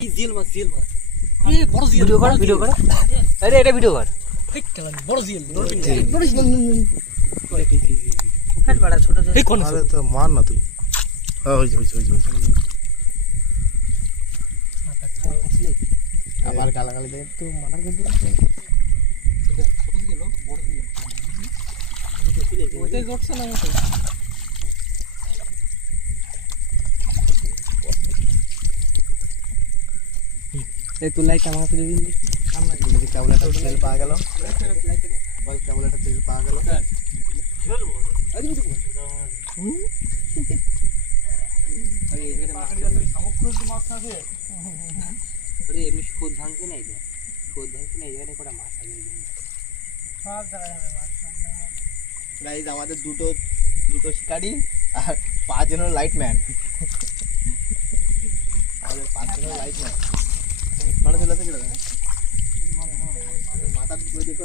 জিল মাছ এই বড় জিল ভিডিও কর আরে এটা ভিডিও কর ঠিক কেন বড় জিল বড় জিল হাট বড় ছোট জিল এই কোন আরে তো মার না তুই হ্যাঁ হই আবার গালাগালি দেয় তো মারার কিন্তু ছোট জিল বড় জিল ওইটাই জড়ছে না মতো এই তো লাইট আমার হাতে দিন দেখি আমরা যদি কেবলটা তেল পা গেল বল কেবলটা তেল পা গেল আরে এখানে সামুদ্রিক মাছ আছে আরে এমনি শোধ ভাঙছে না এটা শোধ ভাঙছে না এখানে কোটা মাছ আছে সব জায়গায় হবে মাছ গাইস আমাদের দুটো শিকারি আর 5 জনের লাইটম্যান আমাদের 5 জনের লাইটম্যান মারা চলে আসে মাথা ঢুকে দেখো